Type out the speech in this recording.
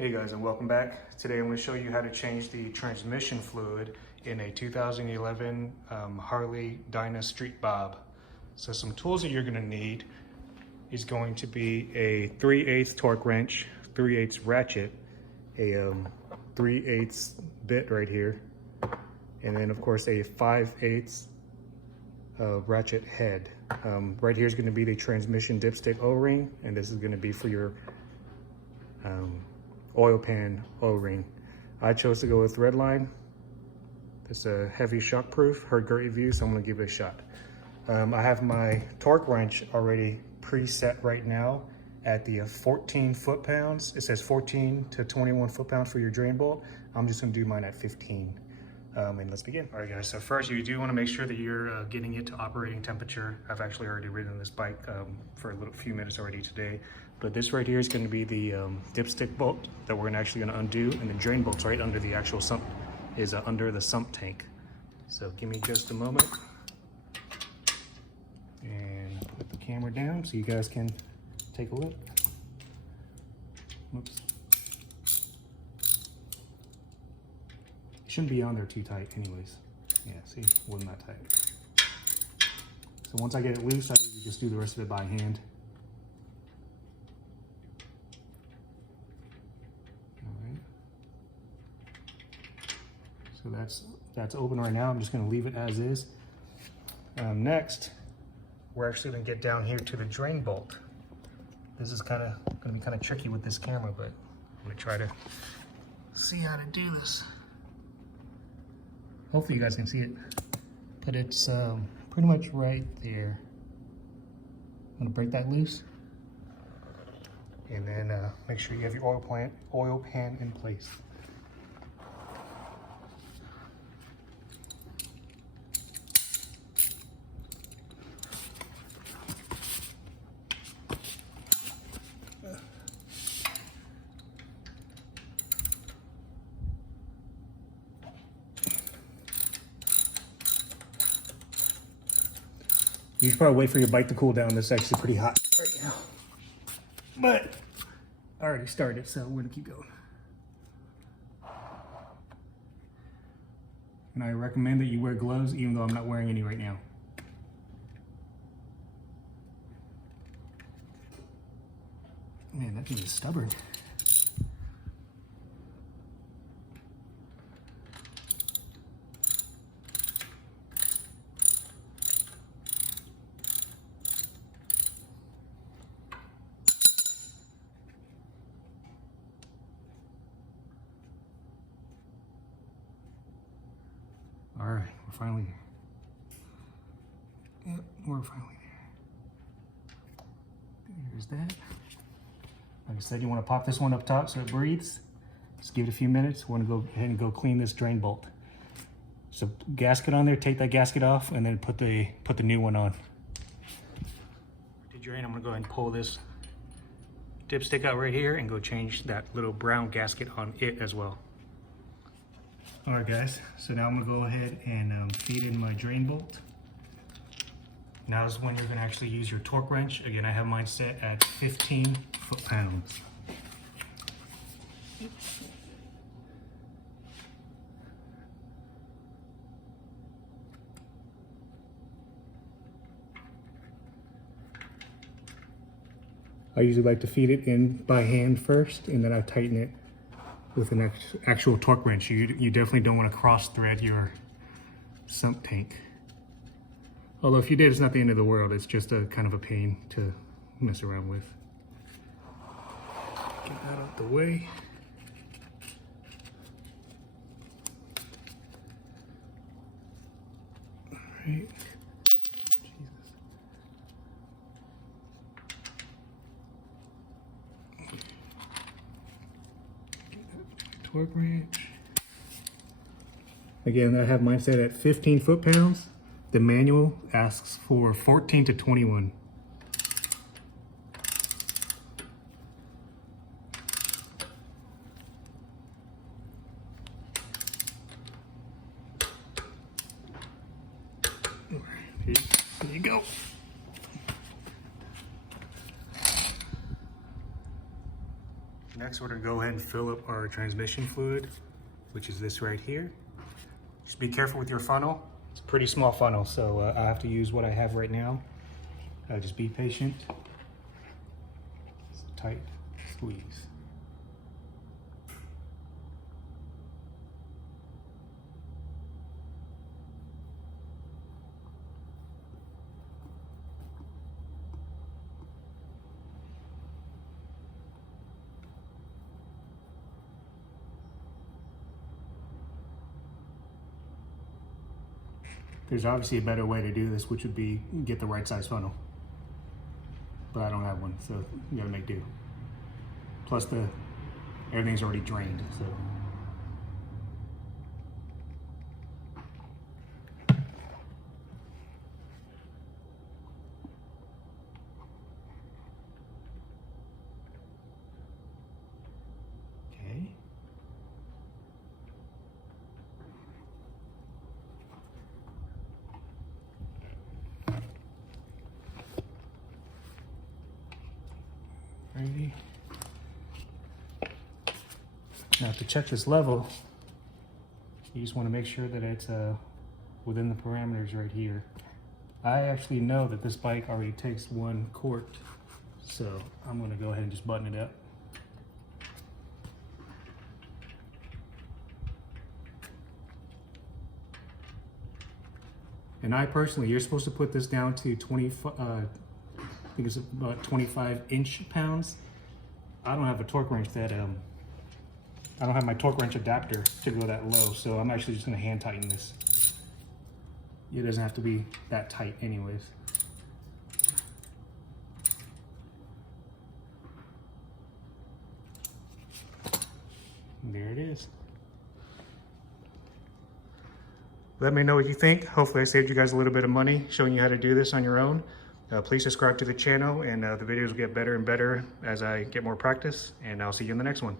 Hey guys, and welcome back. Today I'm going to show you how to change the transmission fluid in a 2011 Harley Dyna Street Bob. So some tools that you're going to need is going to be a 3/8 torque wrench, 3/8 ratchet, a 3/8 bit right here, and then of course a 5/8 ratchet head. Right here is going to be the transmission dipstick O-ring, and this is going to be for your oil pan O-ring. I chose to go with Redline. It's a heavy shock proof, heard great reviews, so I'm gonna give it a shot. I have my torque wrench already preset right now at the 14 foot-pounds. It says 14 to 21 foot-pounds for your drain bolt. I'm just gonna do mine at 15. And let's begin. All right guys, so first you do wanna make sure that you're getting it to operating temperature. I've actually already ridden this bike for a few minutes already today. But this right here is gonna be the dipstick bolt that we're actually gonna undo, and the drain bolt's right under the actual sump, is under the sump tank. So give me just a moment. And put the camera down so you guys can take a look. Whoops. Shouldn't be on there too tight anyways. Yeah, see, wasn't that tight. So once I get it loose, I usually just do the rest of it by hand. All right. So that's open right now. I'm just gonna leave it as is. Next, we're actually gonna get down here to the drain bolt. This is gonna be kind of tricky with this camera, but I'm gonna try to see how to do this. Hopefully you guys can see it, but it's pretty much right there. I'm gonna break that loose, and then make sure you have your oil pan in place. You should probably wait for your bike to cool down. This is actually pretty hot right now. But I already started, so we're gonna keep going. And I recommend that you wear gloves, even though I'm not wearing any right now. Man, that thing is stubborn. All right, we're finally there. Yep, we're finally there. There's that. Like I said, you want to pop this one up top so it breathes. Just give it a few minutes. We're gonna go ahead and go clean this drain bolt. So gasket on there, take that gasket off, and then put the new one on. To drain, I'm gonna go ahead and pull this dipstick out right here and go change that little brown gasket on it as well. All right guys, so now I'm gonna go ahead and feed in my drain bolt. Now is when you're gonna actually use your torque wrench. Again, I have mine set at 15 foot-pounds. I usually like to feed it in by hand first, and then I tighten it with an actual torque wrench. You definitely don't want to cross thread your sump tank. Although if you did, it's not the end of the world. It's just a kind of a pain to mess around with. Get that out the way. All right. Torque wrench. Again, I have mine set at 15 foot-pounds. The manual asks for 14 to 21. There you go. Next, we're gonna go ahead and fill up our transmission fluid, which is this right here. Just be careful with your funnel. It's a pretty small funnel, so I have to use what I have right now. Just be patient. It's a tight squeeze. There's obviously a better way to do this, which would be get the right size funnel. But I don't have one, so you gotta make do. Plus everything's already drained, so. Okay. Ready. Now to check this level, you just want to make sure that it's within the parameters right here. I actually know that this bike already takes 1 quart, so I'm going to go ahead and just button it up. And I personally, you're supposed to put this down to 25. I think it's about 25 inch-pounds. I don't have a torque wrench that, I don't have my torque wrench adapter to go that low, so I'm actually just gonna hand tighten this. It doesn't have to be that tight anyways. And there it is. Let me know what you think. Hopefully I saved you guys a little bit of money showing you how to do this on your own. Please subscribe to the channel, and the videos will get better and better as I get more practice, and I'll see you in the next one.